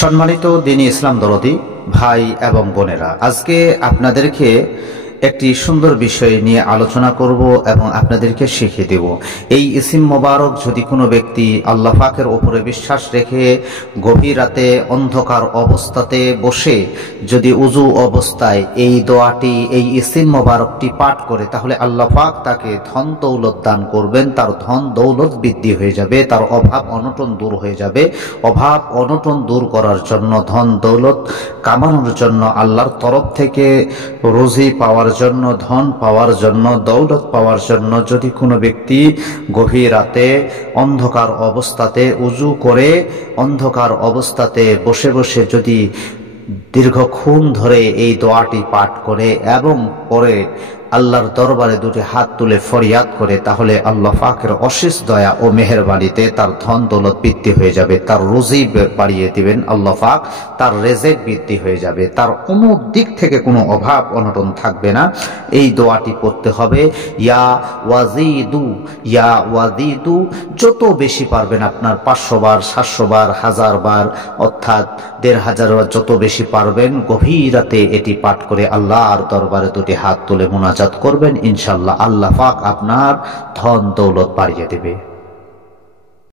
সম্মানিত দ্বীনী ইসলাম দরদি ভাই এবং বোনেরা, আজকে আপনাদেরকে একটি সুন্দর বিষয় নিয়ে আলোচনা করব এবং আপনাদেরকে শিখিয়ে দেব। এই ইসিম মোবারক যদি কোনো ব্যক্তি আল্লাহ পাকের উপরে বিশ্বাস রেখে গভীর রাতে অন্ধকার অবস্থাতে বসে যদি উজু অবস্থায় এই দোয়াটি, এই ইসিম মোবারকটি পাঠ করে, তাহলে আল্লাহ পাক তাকে ধন দৌলত দান করবেন। তার ধন দৌলত বৃদ্ধি হয়ে যাবে, তার অভাব অনটন দূর হয়ে যাবে। অভাব অনটন দূর করার জন্য, ধন দৌলত কামানোর জন্য, আল্লাহর তরফ থেকে রুজি পাওয়ার জন্য, ধন পাওয়ার জন্য, দৌলত পাওয়ার জন্য যদি কোনো ব্যক্তি গভীর রাতে অন্ধকার অবস্থাতে উজু করে অন্ধকার অবস্থাতে বসে বসে যদি দীর্ঘক্ষণ ধরে এই দোয়াটি পাঠ করে এবং পরে আল্লাহর দরবারে দুটি হাত তুলে ফরিয়াদ করে, তাহলে আল্লাহ পাকের অশেষ দয়া ও মেহেরবানিতে তার ধন দৌলত বৃদ্ধি হয়ে যাবে, তার রুজি বাড়িয়ে দিবেন আল্লাহ পাক, তার রেজেক বৃদ্ধি হয়ে যাবে, তার কোনো দিক থেকে কোনো অভাব অনটন থাকবে না। এই দোয়াটি পড়তে হবে, ইয়া ওয়াজিদু, ইয়া ওয়াজিদু। যত বেশি পারবেন আপনার 500 বার, 700 বার, 1000 বার, অর্থাৎ 1500 বার, যত বেশি পারবেন গভীর রাতে এটি পাঠ করে আল্লাহর দরবারে দুটি হাত তুলে মুনাজাত করবেন। ইনশাআল্লাহ আল্লাহ পাক আপনার ধন দৌলত বাড়িয়ে দেবে।